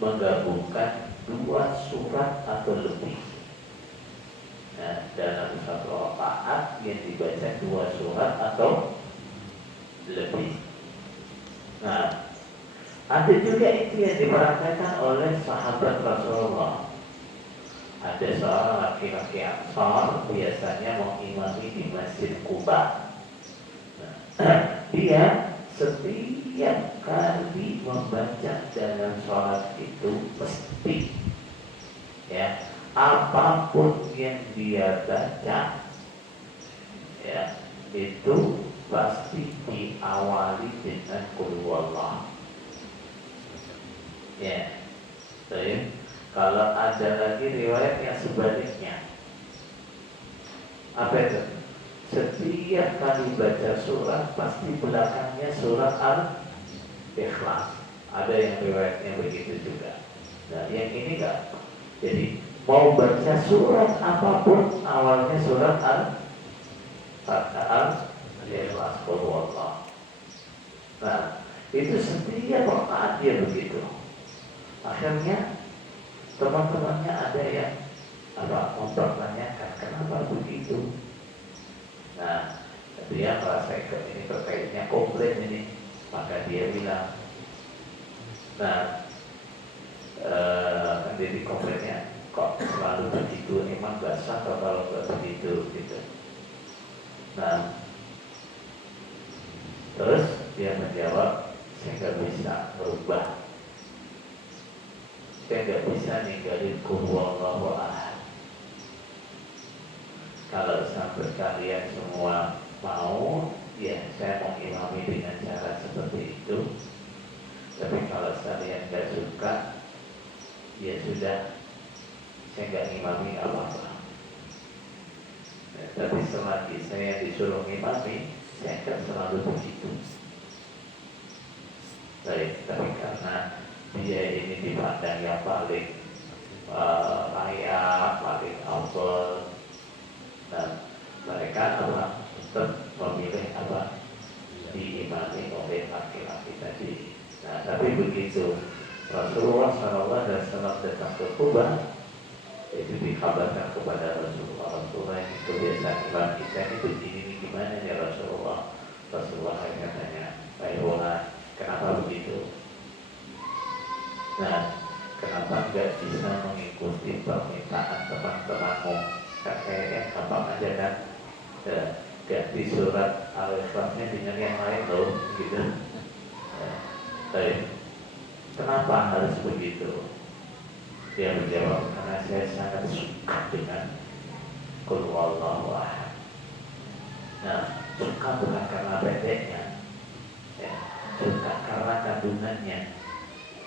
menggabungkan dua surat atau lebih. Nah, dalam satu rakaat yang dibaca dua surat atau lebih. Nah, ada juga itu yang dipraktekkan oleh sahabat Rasulullah. Ada seorang laki-laki Ansar biasanya mengimami di Masjid Quba. Dia setiap kali membaca dalam sholat itu mesti, ya, apapun yang dia baca, ya, itu pasti diawali dengan qul huwallah. Ya, jadi kalau ada lagi riwayat yang sebaliknya, apa itu? Setiap kali baca surat pasti belakangnya surat Al-Ikhlas. Ada yang riwayatnya begitu juga. Nah, yang ini enggak. Jadi mau baca surat apapun awalnya surat Al-Ikhlas. Nah, itu setiap rakaat dia begitu. Akhirnya teman-temannya ada yang mempertanyakan kenapa begitu. Nah, dia merasa ini terkaitnya komplain ini, maka dia bilang, nah, jadi komplainnya kok selalu begitu, emang gak sah kalau gak begitu gitu. Nah, terus dia menjawab, saya gak bisa berubah, saya gak bisa ninggalin qul huwallahu ahad. Kalau sampai kalian semua mau, ya saya mengimami dengan cara seperti itu. Tapi kalau kalian gak suka, ya sudah, saya gak ngimami apa-apa. Ya, tapi selagi saya disuruh ngimami, saya akan selalu begitu. Baik, tapi karena dia ini dipandang yang paling layak, paling afdal, dan mereka tetap memilih diimami oleh laki-laki tadi. Nah, tapi begitu Rasulullah SAW datang ke Kuba, itu dikabarkan kepada Rasulullah ini kebiasaan imam kita ini begini, gimana ya Rasulullah? Rasulullah katanya, Baiklah, kenapa begitu? Nah, kenapa nggak bisa mengikuti permintaan teman-temanmu? Kayaknya gampang aja kan? Ya, ganti surat Al-Ikhlasnya dengan yang lain loh, gitu. Ya, baik. Kenapa harus begitu? Dia menjawab, karena saya sangat suka dengan Qul huwallahu ahad. Nah, suka bukan karena pendeknya, ya, suka karena kandungannya.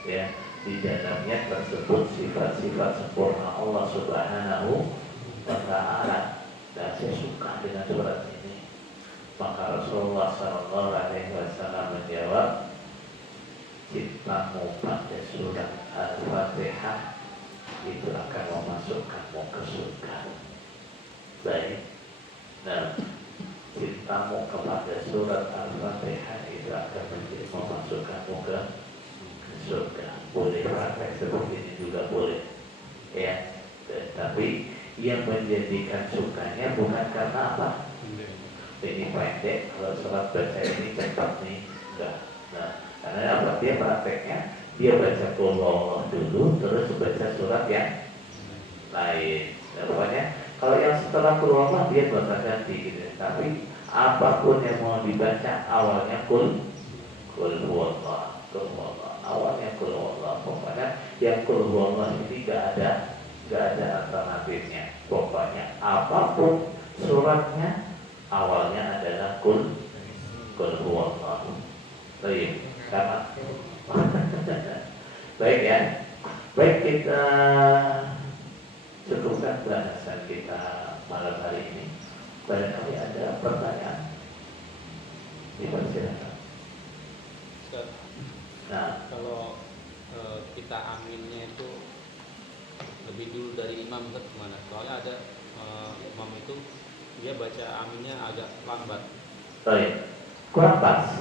Ya, di dalamnya tersebut sifat-sifat sempurna Allah Subhanahu wa Ta'ala. Dan saya suka dengan surat ini. Maka Rasulullah Sallallahu Alaihi Wasallam menjawab, cintamu pada surat Al-Fatihah itu akan memasukkanmu ke surga. Baik. Nah, cintamu kepada surat Al-Fatihah itu akan memasukkanmu ke surga. Boleh praktek seperti ini juga boleh. Ya. Tapi yang menjadikan sukanya bukan karena apa? Ini pendek, kalau sholat baca ini cepat nih, enggak. Nah, karena apa? Dia prakteknya, dia baca Qul huwallahu dulu, terus baca surat yang lain. Nah, pokoknya kalau yang setelah Qul huwallahu dia gonta-ganti gitu. Tapi apapun yang mau dibaca awalnya Qul huwallahu, awalnya Qul huwallahu. Pokoknya yang Qul huwallahu ini enggak ada alternatifnya. Pokoknya apapun suratnya awalnya adalah Qul huwallahu. Baik, karena baik ya. Baik, kita cukupkan bahasan kita malam hari ini. Barangkali ada pertanyaan, dipersilakan. Nah, Kalau kita aminnya itu lebih dulu dari imam ke mana? Soalnya ada imam itu dia baca aminnya agak lambat. baik, kurang pas,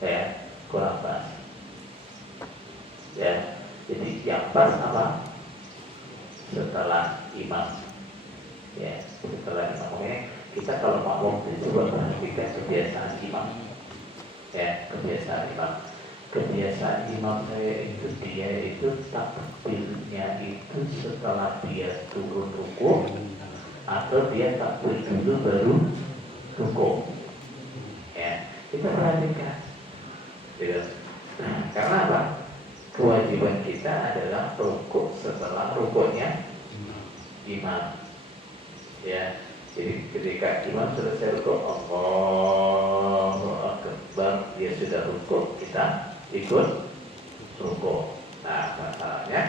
ya, kurang pas, ya. Jadi yang pas apa? Setelah imam, ya, setelah imam. Makanya kita kalau makmum itu coba perhatikan kebiasaan imam, ya, kebiasaan imam. Kebiasaan imam saya itu dia itu takbirnya itu setelah dia turun ruku atau dia takbir dulu baru ruku. Ya, kita perhatikan. Ya. Karena apa? Kewajiban kita adalah ruku setelah rukunya imam. Ya, jadi ketika imam selesai ruku, Allahu Akbar, dia sudah ruku, kita ikut ruku. Nah, masalahnya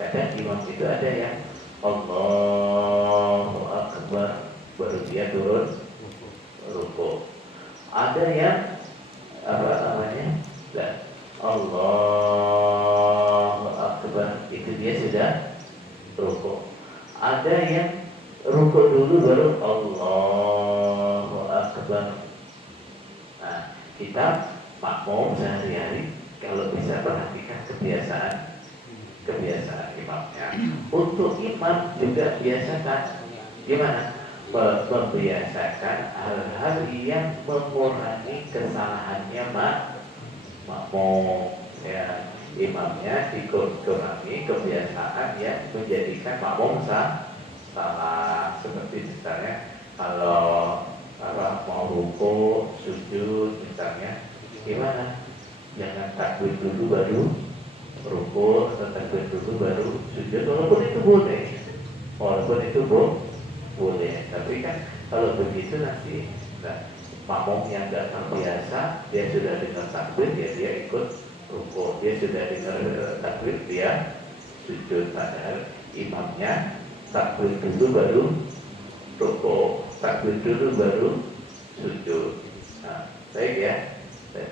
kadang imam itu ada yang Allahu Akbar baru dia turun ruku. Ada yang apa namanya? Allahu Akbar itu dia sudah ruku. Ada yang ruku dulu baru Allahu Akbar. Nah, kita makmum sehari-hari kalau bisa perhatikan kebiasaan imamnya. Untuk imam juga biasakan gimana? Membiasakan hal-hal yang mengurangi kesalahannya makmum. Ya, imamnya dikurangi kebiasaan yang menjadikan makmum salah. Seperti misalnya kalau mau ruku, sujud misalnya, gimana? Jangan takbir dulu baru ruku, atau takbir dulu baru sujud. Walaupun itu boleh. Tapi kan kalau begitu nanti makmum yang nggak terbiasa, dia sudah dengar takbir, dia ikut ruku. Dia sudah dengar takbir, dia sujud. Padahal imamnya takbir dulu baru ruku, takbir dulu baru sujud. Nah, baik ya.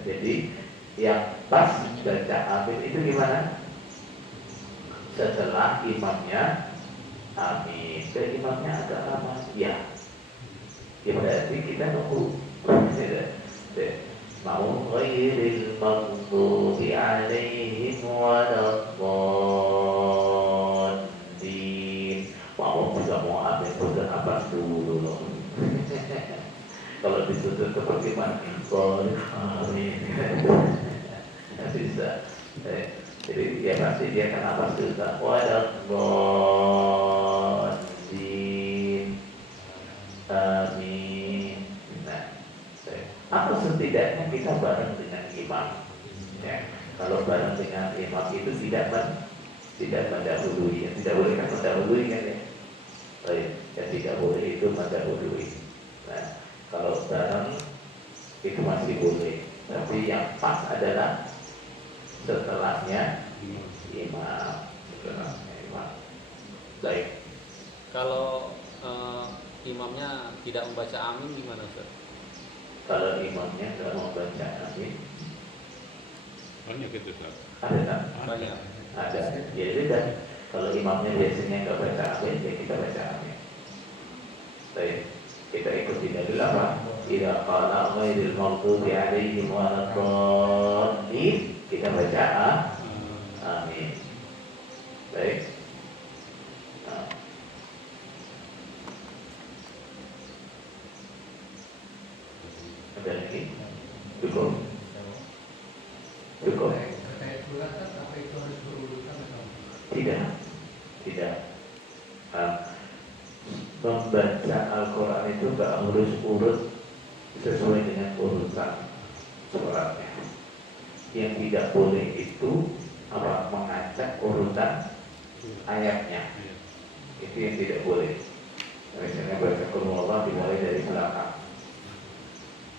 Jadi yang pas baca amin itu gimana? Setelah imamnya amin, ke imamnya agak lama, ya. Ya berarti kita nunggu. Mau ghairil maghdubi alaihim waladdallin. Mau juga mau amin bukan apa dulu loh. Kalau ditutup seperti mana? Amin. Bisa. Jadi ya pasti dia kan apa sudah waladdallin. Amin. tidak mendahului. Yang tidak boleh kan mendahului kan ya. Baik, yang tidak boleh itu mendahului. Nah, kalau bareng itu masih boleh. Tapi yang pas adalah setelahnya imam. Setelahnya imam. Baik. Kalau imamnya tidak membaca amin gimana Ustaz? Kalau imamnya tidak membaca amin, Banyak itu Ustaz. ada tak? Banyak. Ada. Ya sudah. Kalau imamnya biasanya nggak baca amin, ya kita baca amin. Baik. Kita ikuti dalil apa? Idza qala ghairil maghdubi 'alaihim waladdallin, kita baca amin. Baik. Nah. Ada lagi? Cukup? Cukup? Tidak, tidak. Membaca Al-Quran itu gak harus urut sesuai dengan urutan suratnya. Yang tidak boleh itu apa? Mengacak urutan ayatnya. Itu yang tidak boleh. Misalnya baca Qul huwallahu dimulai dari belakang,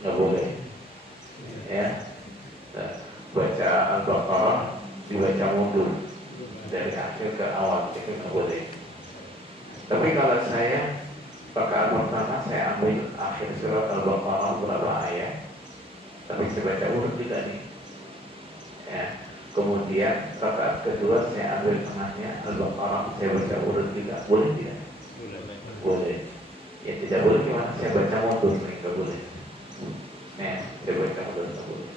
nggak boleh. Ya. Nah, baca Al-Baqarah dibaca mundur dari akhir ke awal, itu nggak boleh. Tapi kalau saya rakaat pertama saya ambil akhir surat Al-Baqarah berapa ayat, tapi saya baca urut juga nih. Ya. Kemudian rakaat kedua saya ambil tengahnya Al-Baqarah, saya baca urut juga, boleh tidak? Boleh. Ya tidak boleh gimana? Saya baca mundur, nggak boleh. Nah, saya baca mundur, nggak boleh.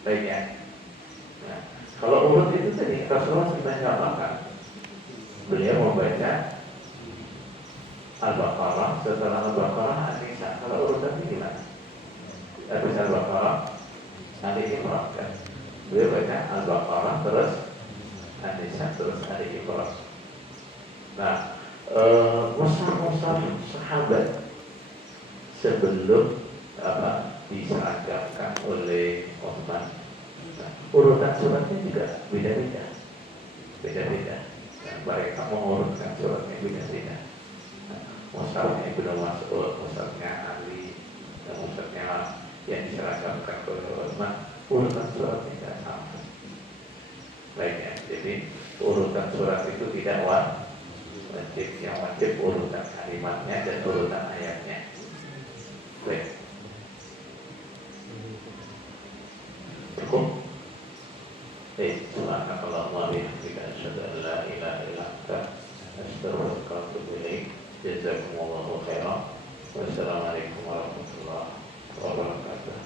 Baik ya. Nah, kalau urut itu tadi Rasulullah kita nyatakan beliau membaca Al-Baqarah, setelah Al-Baqarah An-Nisa. Kalau urutannya gimana? Habis Al-Baqarah Al-Imran kan. Beliau baca Al-Baqarah terus An-Nisa terus Al-Imran. Nah, mushaf sahabat sebelum diseragamkan oleh Utsman, urutan suratnya juga beda-beda. Nah, mereka mengurutkan suratnya beda-beda. Mushafnya Ibnu Mas'ud, mushafnya Ali, dan mushafnya yang diseragamkan oleh Utsman, urutan suratnya tidak sama. Baik ya, jadi urutan surat itu tidak wajib, yang wajib urutan kalimatnya dan urutan ayatnya. Baik. Cukup. Baik, subhanakallahumma wa bihamdika asyhadu an la ilaha illa anta astaghfiruka wa atubu ilaik. Jazakumullahu khairan. Wassalamualaikum warahmatullahi wabarakatuh.